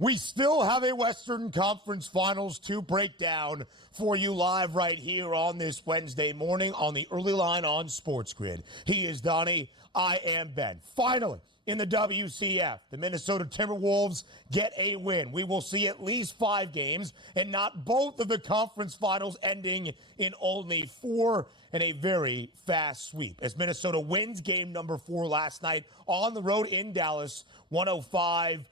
We still have a Western Conference Finals to break down for you live right here on this Wednesday morning on the early line on SportsGrid. He is Donnie. I am Ben. Finally, in the WCF, the Minnesota Timberwolves get a win. We will see at least 5 games and not both of the conference finals ending in only 4 in a very fast sweep. As Minnesota wins game number 4 last night on the road in Dallas, 105-100.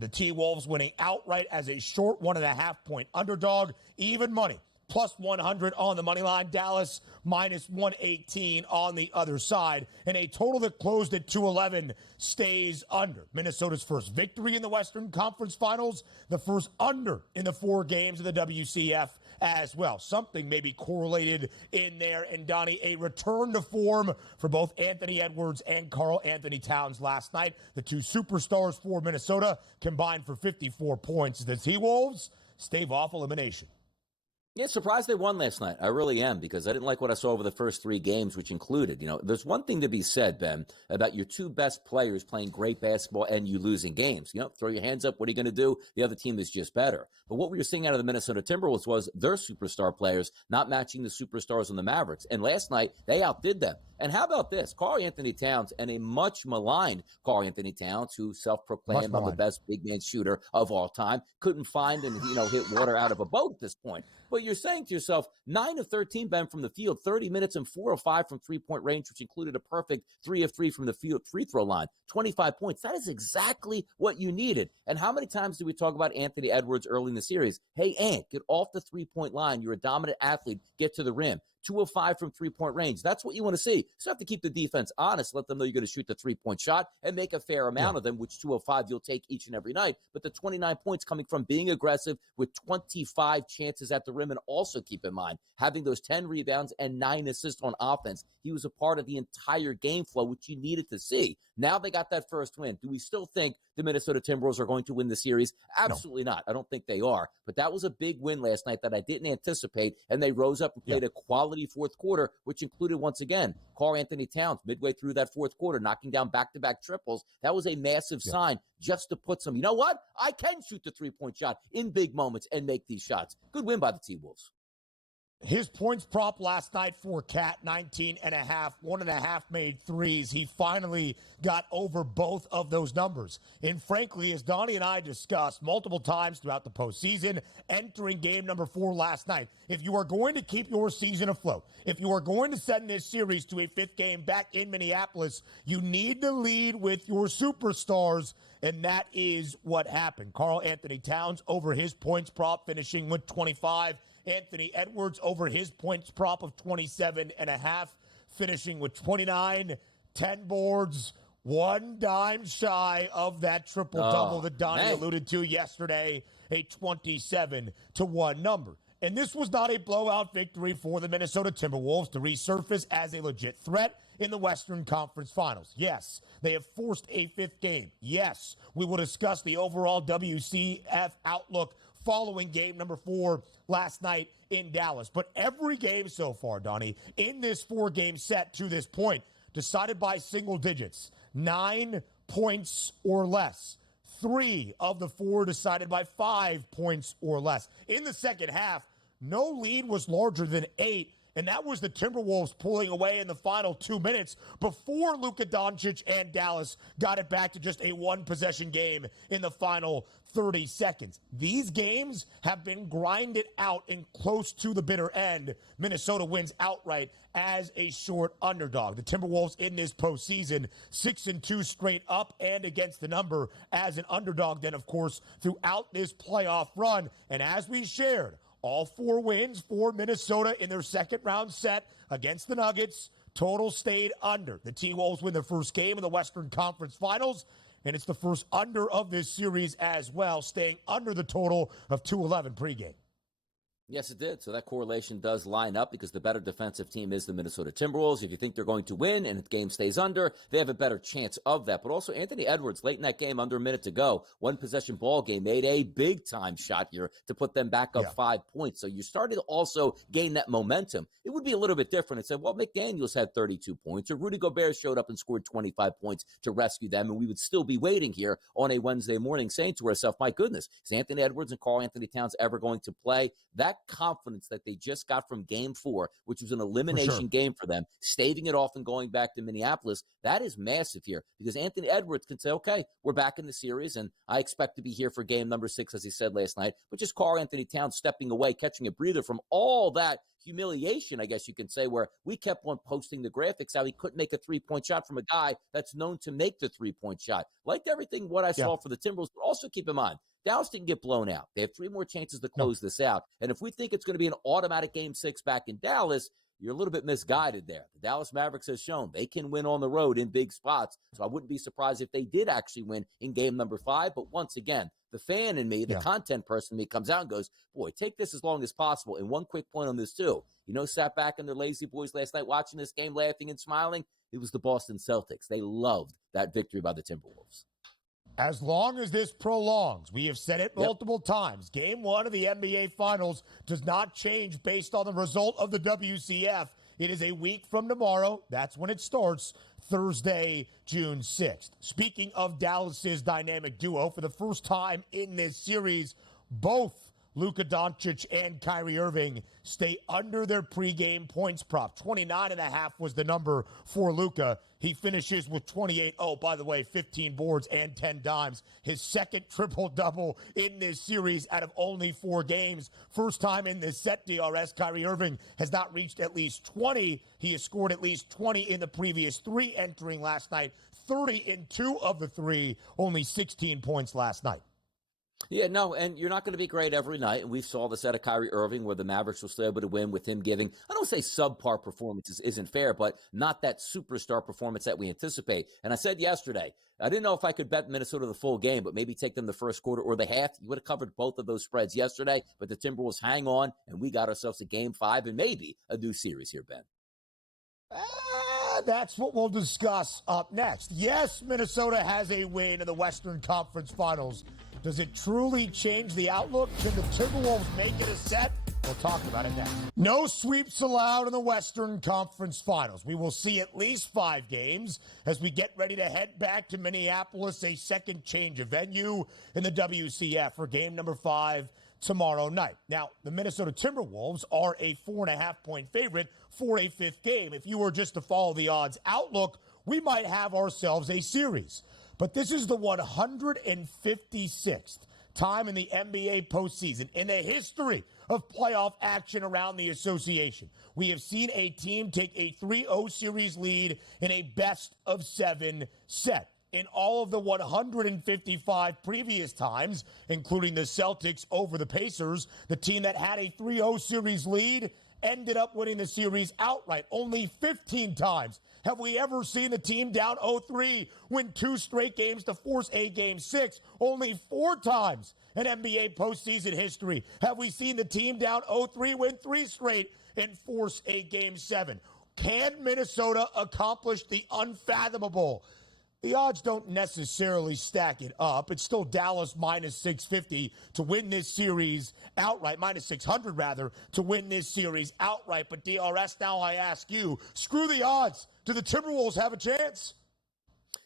The T-Wolves winning outright as a short 1.5-point underdog. Even money, plus 100 on the money line. Dallas minus 118 on the other side. And a total that closed at 211 stays under. Minnesota's first victory in the Western Conference Finals. The first under in the 4 games of the WCF as well. Something maybe correlated in there. And Donnie, a return to form for both Anthony Edwards and Karl-Anthony Towns last night. The 2 superstars for Minnesota combined for 54 points. The T-Wolves stave off elimination. Yeah, surprised they won last night. I really am, because I didn't like what I saw over the first 3 games, which included, there's one thing to be said, Ben, about your 2 best players playing great basketball and you losing games. Throw your hands up. What are you going to do? The other team is just better. But what we were seeing out of the Minnesota Timberwolves was their superstar players not matching the superstars on the Mavericks. And last night, they outdid them. And how about this? Karl-Anthony Towns, and a much maligned Karl-Anthony Towns, who self-proclaimed I'm the best big man shooter of all time, couldn't find and, hit water out of a boat at this point. But you're saying to yourself, 9 of 13, Ben, from the field, 30 minutes and 4 of 5 from three-point range, which included a perfect 3 of 3 from the field free throw line, 25 points. That is exactly what you needed. And how many times did we talk about Anthony Edwards early in the series? Hey, Ant, get off the three-point line. You're a dominant athlete. Get to the rim. 2 of 5 from three-point range. That's what you want to see. So you have to keep the defense honest. Let them know you're going to shoot the three-point shot and make a fair amount of them, which 2 of 5 you'll take each and every night. But the 29 points coming from being aggressive with 25 chances at the rim. And also keep in mind, having those 10 rebounds and 9 assists on offense. He was a part of the entire game flow, which you needed to see. Now they got that first win. Do we still think the Minnesota Timberwolves are going to win the series? Absolutely not. I don't think they are. But that was a big win last night that I didn't anticipate, and they rose up and played a quality fourth quarter, which included, once again, Karl-Anthony Towns midway through that fourth quarter, knocking down back-to-back triples. That was a massive sign just to put some, I can shoot the three-point shot in big moments and make these shots. Good win by the T-Wolves. His points prop last night for Cat, 19.5, 1.5 made threes. He finally got over both of those numbers. And frankly, as Donnie and I discussed multiple times throughout the postseason, entering game number 4 last night, if you are going to keep your season afloat, if you are going to send this series to a 5th game back in Minneapolis, you need to lead with your superstars. And that is what happened. Karl-Anthony Towns over his points prop, finishing with 25. Anthony Edwards over his points prop of 27.5, finishing with 29, 10 boards, 1 dime shy of that triple-double that Donnie alluded to yesterday, a 27-1 number. And this was not a blowout victory for the Minnesota Timberwolves to resurface as a legit threat in the Western Conference Finals. Yes, they have forced a 5th game. Yes, we will discuss the overall WCF outlook following game number 4 last night in Dallas. But every game so far, Donnie, in this 4-game set to this point, decided by single digits, 9 points or less. 3 of the 4 decided by 5 points or less. In the second half, no lead was larger than 8, and that was the Timberwolves pulling away in the final 2 minutes before Luka Doncic and Dallas got it back to just a 1-possession game in the final 30 seconds. These games have been grinded out and close to the bitter end. Minnesota wins outright as a short underdog. The Timberwolves in this postseason, 6-2 straight up and against the number as an underdog. Then, of course, throughout this playoff run, and as we shared, all 4 wins for Minnesota in their second-round set against the Nuggets. Total stayed under. The T-Wolves win their first game in the Western Conference Finals, and it's the first under of this series as well, staying under the total of 211 pregame. Yes, it did. So that correlation does line up because the better defensive team is the Minnesota Timberwolves. If you think they're going to win and the game stays under, they have a better chance of that. But also Anthony Edwards, late in that game, under a minute to go, one possession ball game, made a big time shot here to put them back up 5 points. So you're starting to also gain that momentum. It would be a little bit different. It said, well, McDaniels had 32 points, or Rudy Gobert showed up and scored 25 points to rescue them, and we would still be waiting here on a Wednesday morning saying to ourselves, my goodness, is Anthony Edwards and Karl-Anthony Towns ever going to play? That confidence that they just got from game 4, which was an elimination game for them, staving it off and going back to Minneapolis, that is massive here because Anthony Edwards can say, okay, we're back in the series, and I expect to be here for game number 6, as he said last night, but just Karl-Anthony Towns stepping away, catching a breather from all that humiliation, I guess you can say, where we kept on posting the graphics how he couldn't make a three-point shot from a guy that's known to make the three-point shot. Liked everything what I saw for the Timberwolves, but also keep in mind, Dallas didn't get blown out. They have 3 more chances to close this out. And if we think it's going to be an automatic game 6 back in Dallas, you're a little bit misguided there. The Dallas Mavericks has shown they can win on the road in big spots. So I wouldn't be surprised if they did actually win in game number 5. But once again, the fan in me, the content person in me comes out and goes, boy, take this as long as possible. And one quick point on this too. Sat back in their lazy boys last night watching this game, laughing and smiling. It was the Boston Celtics. They loved that victory by the Timberwolves. As long as this prolongs, we have said it multiple times, game 1 of the NBA Finals does not change based on the result of the WCF. It is a week from tomorrow. That's when it starts, Thursday, June 6th. Speaking of Dallas's dynamic duo, for the first time in this series, both Luka Doncic and Kyrie Irving stay under their pregame points prop. 29.5 was the number for Luka. He finishes with 28. Oh, by the way, 15 boards and 10 dimes. His second triple-double in this series out of only 4 games. First time in this set, DRS, Kyrie Irving has not reached at least 20. He has scored at least 20 in the previous 3 entering last night. 30 in 2 of the 3, only 16 points last night. Yeah, no, and you're not going to be great every night. And we saw this out of Kyrie Irving where the Mavericks were still able to win with him giving, I don't say subpar performances isn't fair, but not that superstar performance that we anticipate. And I said yesterday, I didn't know if I could bet Minnesota the full game, but maybe take them the first quarter or the half. You would have covered both of those spreads yesterday, but the Timberwolves hang on, and we got ourselves a game 5 and maybe a new series here, Ben. That's what we'll discuss up next. Yes, Minnesota has a win in the Western Conference Finals. Does it truly change the outlook? Can the Timberwolves make it a set? We'll talk about it next. No sweeps allowed in the Western Conference Finals. We will see at least 5 games as we get ready to head back to Minneapolis, a second change of venue in the WCF for game number 5 tomorrow night. Now, the Minnesota Timberwolves are a 4.5-point favorite for a 5th game. If you were just to follow the odds outlook, we might have ourselves a series. But this is the 156th time in the NBA postseason in the history of playoff action around the association. We have seen a team take a 3-0 series lead in a best-of-7 set. In all of the 155 previous times, including the Celtics over the Pacers, the team that had a 3-0 series lead ended up winning the series outright. Only 15 times have we ever seen the team down 0-3 win 2 straight games to force a game 6. Only 4 times in NBA postseason history have we seen the team down 0-3 win 3 straight and force a game 7. Can Minnesota accomplish the unfathomable? The odds don't necessarily stack it up. It's still Dallas minus 650 to win this series outright, minus 600 rather, to win this series outright. But DRS, now I ask you, screw the odds. Do the Timberwolves have a chance?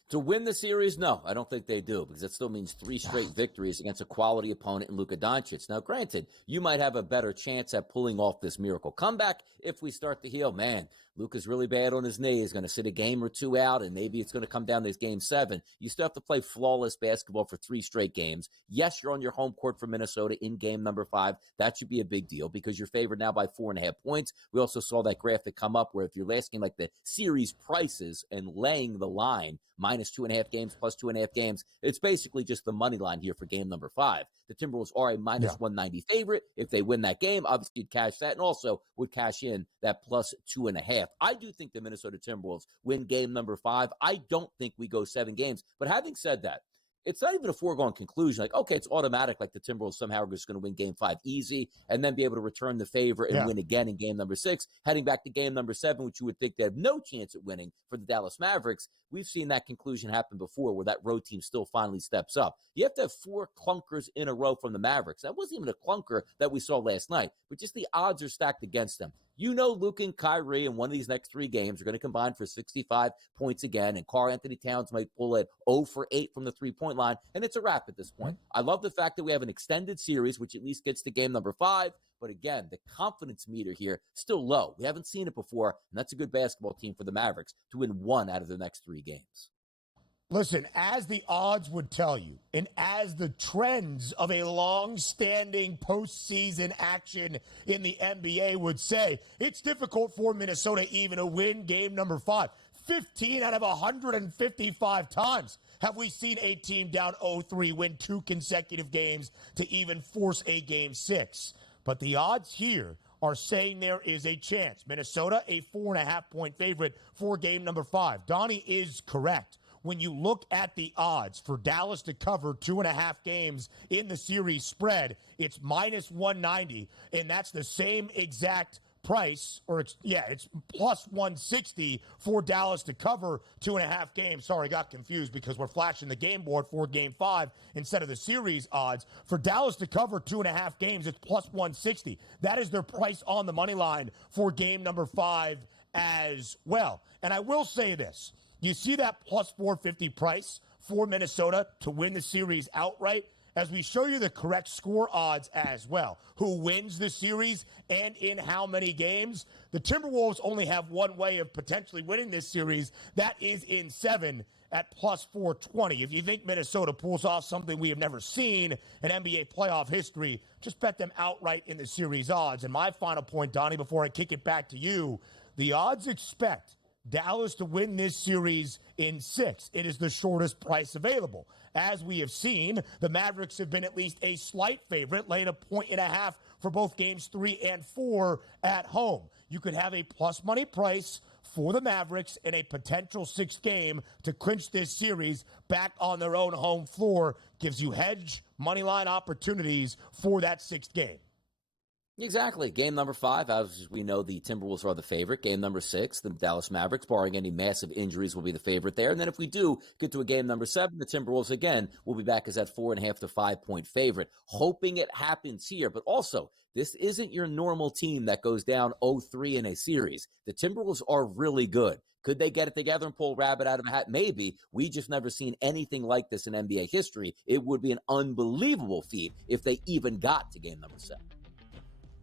To win the series, no, I don't think they do, because that still means 3 straight victories against a quality opponent in Luka Doncic. Now, granted, you might have a better chance at pulling off this miracle comeback if we start to heal. Man, Luka's really bad on his knee. He's going to sit a game or 2 out, and maybe it's going to come down to game 7. You still have to play flawless basketball for 3 straight games. Yes, you're on your home court for Minnesota in game number 5. That should be a big deal because you're favored now by 4.5 points. We also saw that graphic come up where if you're asking like the series prices and laying the line, minus 2.5 games, plus 2.5 games, it's basically just the money line here for game number 5. The Timberwolves are a minus 190 favorite. If they win that game, obviously you'd cash that and also would cash in that plus 2.5. I do think the Minnesota Timberwolves win game number 5. I don't think we go 7 games. But having said that, it's not even a foregone conclusion. Like, okay, it's automatic. Like the Timberwolves somehow are just going to win game 5 easy and then be able to return the favor and win again in game number 6, heading back to game number 7, which you would think they have no chance at winning for the Dallas Mavericks. We've seen that conclusion happen before where that road team still finally steps up. You have to have 4 clunkers in a row from the Mavericks. That wasn't even a clunker that we saw last night, but just the odds are stacked against them. You know Luke and Kyrie in one of these next 3 games are going to combine for 65 points again, and Karl-Anthony Towns might pull it 0 for 8 from the three-point line, and it's a wrap at this point. I love the fact that we have an extended series, which at least gets to game number 5, but again, the confidence meter here still low. We haven't seen it before, and that's a good basketball team for the Mavericks to win 1 out of the next 3 games. Listen, as the odds would tell you, and as the trends of a long-standing postseason action in the NBA would say, it's difficult for Minnesota even to win game number 5. 15 out of 155 times have we seen a team down 0-3 win 2 consecutive games to even force a game 6. But the odds here are saying there is a chance. Minnesota, a 4.5-point favorite for game number 5. Donnie is correct. When you look at the odds for Dallas to cover 2.5 games in the series spread, it's minus 190, and that's the same exact price, or it's plus 160 for Dallas to cover 2.5 games. Sorry, I got confused because we're flashing the game board for game 5 instead of the series odds. For Dallas to cover 2.5 games, it's plus 160. That is their price on the money line for game number 5 as well. And I will say this. You see that plus 450 price for Minnesota to win the series outright as we show you the correct score odds as well. Who wins the series and in how many games? The Timberwolves only have one way of potentially winning this series. That is in 7 at plus 420. If you think Minnesota pulls off something we have never seen in NBA playoff history, just bet them outright in the series odds. And my final point, Donnie, before I kick it back to you, the odds expect Dallas to win this series in 6. It is the shortest price available. As we have seen, the Mavericks have been at least a slight favorite, laying 1.5 for both games 3 and 4 at home. You could have a plus money price for the Mavericks in a potential 6th game to clinch this series back on their own home floor. Gives you hedge money line opportunities for that 6th game. Exactly. Game number 5, as we know, the Timberwolves are the favorite. Game number 6, the Dallas Mavericks, barring any massive injuries, will be the favorite there. And then if we do get to a game number 7, the Timberwolves, again, will be back as that 4.5 to 5-point favorite. Hoping it happens here. But also, this isn't your normal team that goes down 0-3 in a series. The Timberwolves are really good. Could they get it together and pull a rabbit out of a hat? Maybe. We just never seen anything like this in NBA history. It would be an unbelievable feat if they even got to game number 7.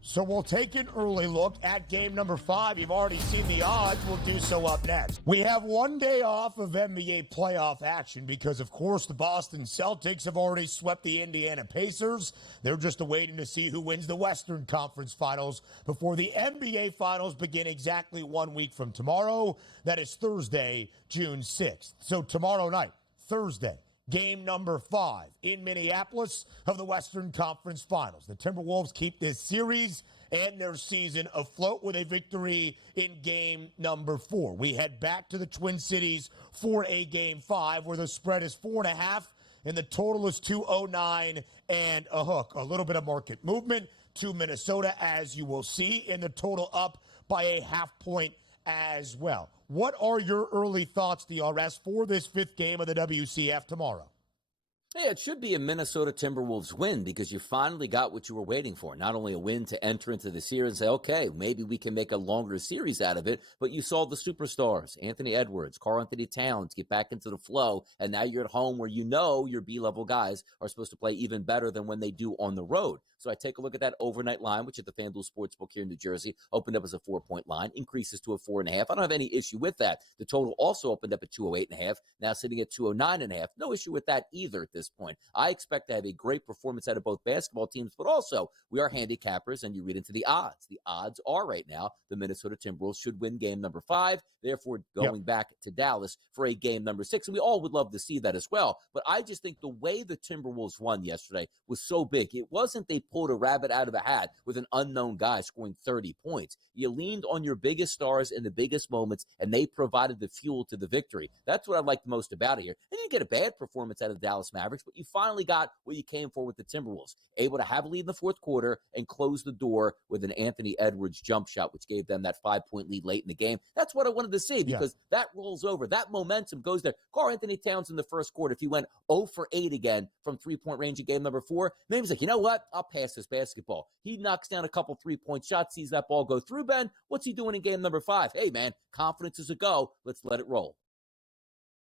So we'll take an early look at game number 5. You've already seen the odds. We'll do so up next. We have one day off of NBA playoff action because, of course, the Boston Celtics have already swept the Indiana Pacers. They're just waiting to see who wins the Western Conference Finals before the NBA Finals begin exactly 1 week from tomorrow. That is Thursday, June 6th. So tomorrow night, Thursday, game number 5 in Minneapolis of the Western Conference Finals. The Timberwolves keep this series and their season afloat with a victory in game number 4. We head back to the Twin Cities for a game 5 where the spread is 4.5 and the total is 209 and a hook. A little bit of market movement to Minnesota, as you will see, and the total up by a half point as well. What are your early thoughts, DRS, for this 5th game of the WCF tomorrow? Hey, it should be a Minnesota Timberwolves win because you finally got what you were waiting for. Not only a win to enter into the series and say, okay, maybe we can make a longer series out of it, but you saw the superstars, Anthony Edwards, Karl-Anthony Towns, get back into the flow, and now you're at home where you know your B-level guys are supposed to play even better than when they do on the road. So I take a look at that overnight line, which at the FanDuel Sportsbook here in New Jersey opened up as a 4-point line, increases to a 4.5. I don't have any issue with that. The total also opened up at 208.5, now sitting at 209.5. No issue with that either at this point. I expect to have a great performance out of both basketball teams, but also we are handicappers, and you read into the odds. The odds are right now the Minnesota Timberwolves should win game number 5, therefore going back to Dallas for a game number 6. And we all would love to see that as well. But I just think the way the Timberwolves won yesterday was so big. It wasn't they pulled a rabbit out of a hat with an unknown guy scoring 30 points. You leaned on your biggest stars in the biggest moments, and they provided the fuel to the victory. That's what I like the most about it here. And you get a bad performance out of the Dallas Mavericks. Mavericks, but you finally got what you came for with the Timberwolves. Able to have a lead in the fourth quarter and close the door with an Anthony Edwards jump shot, which gave them that 5-point lead late in the game. That's what I wanted to see because that rolls over. That momentum goes there. Karl-Anthony Towns in the first quarter, if he went 0 for 8 again from three-point range in game number 4, maybe he's like, you know what? I'll pass this basketball. He knocks down a couple three-point shots, sees that ball go through, Ben. What's he doing in game number 5? Hey, man, confidence is a go. Let's let it roll.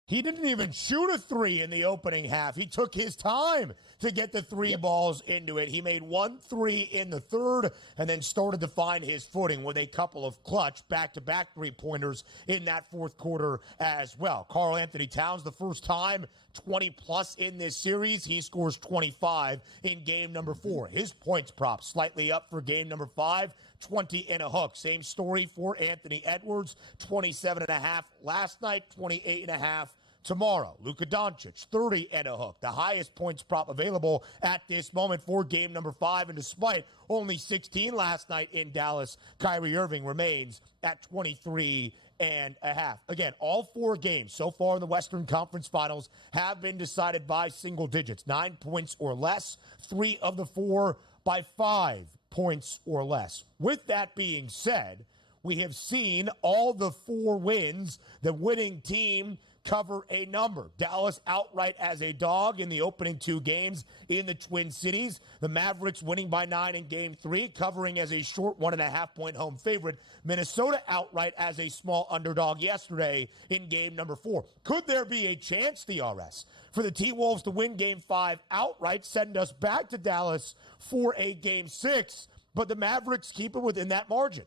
He didn't even shoot a 3 in the opening half. He took his time to get the 3 balls into it. He made 1 3 in the third and then started to find his footing with a couple of clutch back-to-back three-pointers in that fourth quarter as well. Karl-Anthony Towns, the first time 20-plus in this series. He scores 25 in game number 4. His points prop slightly up for game number 5. 20 and a hook. Same story for Anthony Edwards, 27.5 last night, 28.5 tomorrow. Luka Doncic, 30 and a hook, the highest points prop available at this moment for game number 5. And despite only 16 last night in Dallas, Kyrie Irving remains at 23 and a half. Again, all 4 games so far in the Western Conference Finals have been decided by single digits, 9 points or less, 3 of the 4 by 5 points or less. With that being said, we have seen all the 4 wins, the winning team cover a number. Dallas outright as a dog in the opening 2 games in the Twin Cities. The Mavericks winning by 9 in game 3, covering as a short 1.5-point home favorite. Minnesota outright as a small underdog yesterday in game number 4. Could there be a chance, DRS, for the T-Wolves to win game 5 outright, send us back to Dallas for a game 6, but the Mavericks keep it within that margin?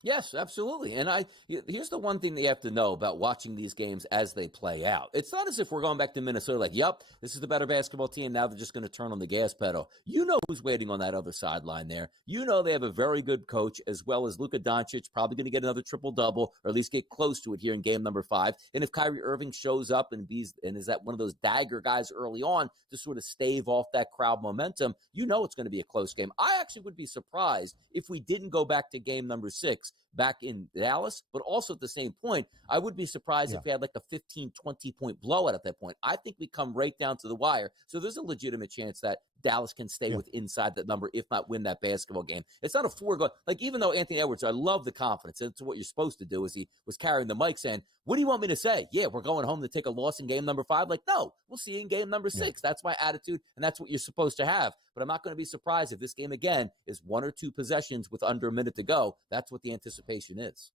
Yes, absolutely. And here's the one thing that you have to know about watching these games as they play out. It's not as if we're going back to Minnesota like, yep, this is the better basketball team. Now they're just going to turn on the gas pedal. You know who's waiting on that other sideline there. You know they have a very good coach, as well as Luka Doncic, probably going to get another triple-double, or at least get close to it here in game number 5. And if Kyrie Irving shows up and is that one of those dagger guys early on to sort of stave off that crowd momentum, you know it's going to be a close game. I actually would be surprised if we didn't go back to game number 6 back in Dallas, but also at the same point, I would be surprised if we had like a 15, 20-point blowout at that point. I think we come right down to the wire. So there's a legitimate chance that Dallas can stay with inside that number, if not win that basketball game. It's not a foregone. Like, even though Anthony Edwards, I love the confidence. That's what you're supposed to do, is he was carrying the mic saying, what do you want me to say? Yeah, we're going home to take a loss in game number 5. Like, no, we'll see you in game number 6. That's my attitude, and that's what you're supposed to have. But I'm not going to be surprised if this game, again, is 1 or 2 possessions with under a minute to go. That's what the anticipation is.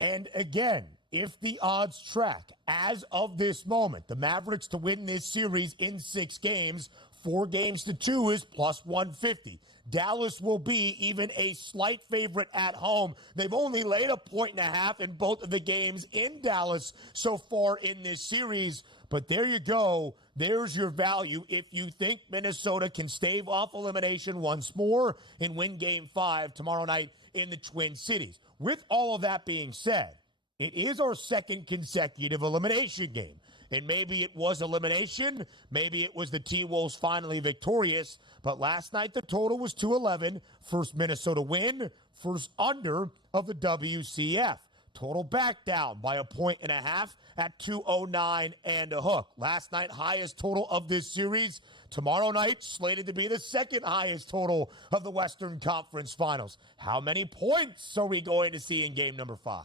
And again, if the odds track, as of this moment, the Mavericks to win this series in 6 games, 4 games to 2 is plus 150. Dallas will be even a slight favorite at home. They've only laid 1.5 points in both of the games in Dallas so far in this series. But there you go. There's your value if you think Minnesota can stave off elimination once more and win game 5 tomorrow night in the Twin Cities. With all of that being said, it is our 2nd consecutive elimination game. And maybe it was elimination. Maybe it was the T-Wolves finally victorious. But last night, the total was 211. First Minnesota win. First under of the WCF. Total back down by 1.5 points at 209 and a hook. Last night, highest total of this series. Tomorrow night, slated to be the 2nd highest total of the Western Conference Finals. How many points are we going to see in game number 5?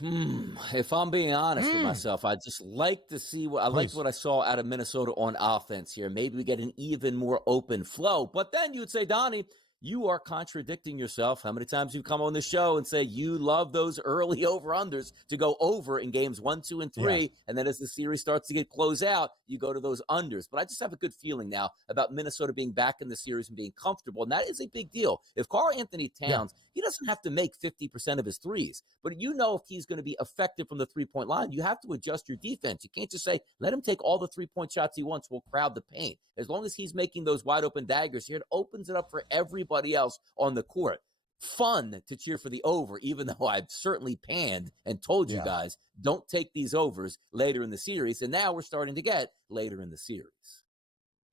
If I'm being honest with myself, I just like to see what I liked what I saw out of Minnesota on offense here. Maybe we get an even more open flow. But then you'd say, Donnie, you are contradicting yourself. How many times you come on the show and say you love those early over-unders to go over in games 1, 2, and 3, and then as the series starts to get closed out, you go to those unders. But I just have a good feeling now about Minnesota being back in the series and being comfortable, and that is a big deal. If Karl-Anthony Towns, he doesn't have to make 50% of his threes, but you know if he's going to be effective from the three-point line, you have to adjust your defense. You can't just say, let him take all the three-point shots he wants, we'll crowd the paint. As long as he's making those wide-open daggers here, it opens it up for everybody else on the court. Fun to cheer for the over, even though I've certainly panned and told you guys, don't take these overs later in the series. And now we're starting to get later in the series.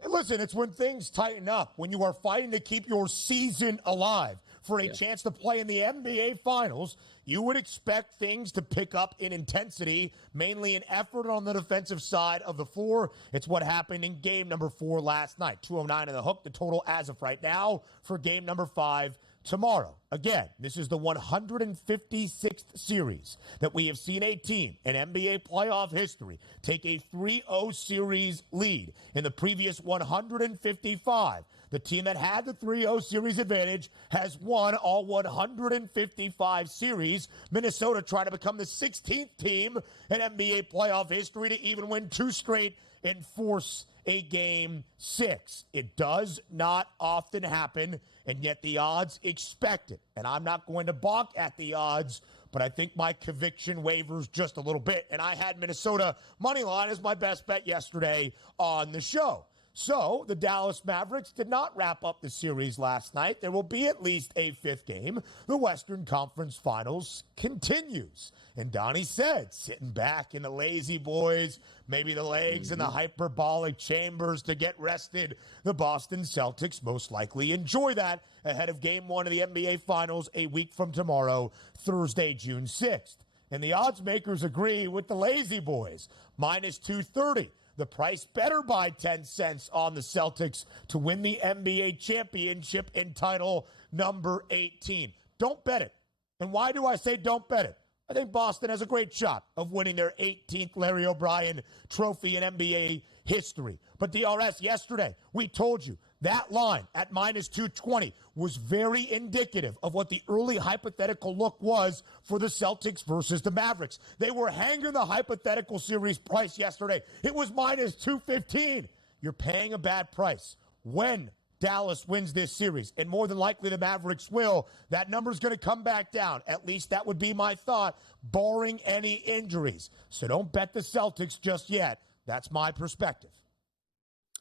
And listen, it's when things tighten up, when you are fighting to keep your season alive. for a chance to play in the NBA Finals, you would expect things to pick up in intensity, mainly an effort on the defensive side of the floor. It's what happened in game number 4 last night. 209 in the hook, the total as of right now for game number 5 tomorrow. Again, this is the 156th series that we have seen a team in NBA playoff history take a 3-0 series lead. In the previous 155, the team that had the 3-0 series advantage has won all 155 series. Minnesota trying to become the 16th team in NBA playoff history to even win 2 straight and force a game 6. It does not often happen, and yet the odds expect it. And I'm not going to balk at the odds, but I think my conviction wavers just a little bit. And I had Minnesota money line as my best bet yesterday on the show. So the Dallas Mavericks did not wrap up the series last night. There will be at least a 5th game. The Western Conference Finals continues. And Donnie said, sitting back in the lazy boys, maybe the legs in the hyperbolic chambers to get rested. The Boston Celtics most likely enjoy that ahead of game 1 of the NBA Finals a week from tomorrow, Thursday, June 6th. And the odds makers agree with the lazy boys, minus 230. The price better by 10 cents on the Celtics to win the NBA championship in title number 18. Don't bet it. And why do I say don't bet it? I think Boston has a great shot of winning their 18th Larry O'Brien trophy in NBA history. But DRS, yesterday, we told you that line at minus 220 was very indicative of what the early hypothetical look was for the Celtics versus the Mavericks. They were hanging the hypothetical series price yesterday. It was minus 215. You're paying a bad price. When Dallas wins this series, and more than likely the Mavericks will, that number's going to come back down. At least that would be my thought, barring any injuries. So don't bet the Celtics just yet. That's my perspective.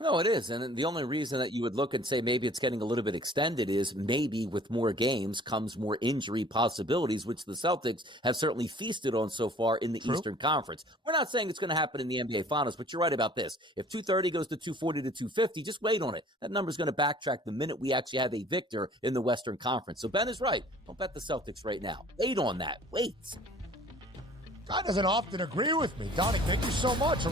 No, it is. And the only reason that you would look and say maybe it's getting a little bit extended is maybe with more games comes more injury possibilities, which the Celtics have certainly feasted on so far in the Eastern Conference. We're not saying it's going to happen in the NBA Finals, but you're right about this. If 230 goes to 240 to 250, just wait on it. That number's going to backtrack the minute we actually have a victor in the Western Conference. So Ben is right. Don't bet the Celtics right now. Wait on that. Wait. God doesn't often agree with me. Donnie, thank you so much.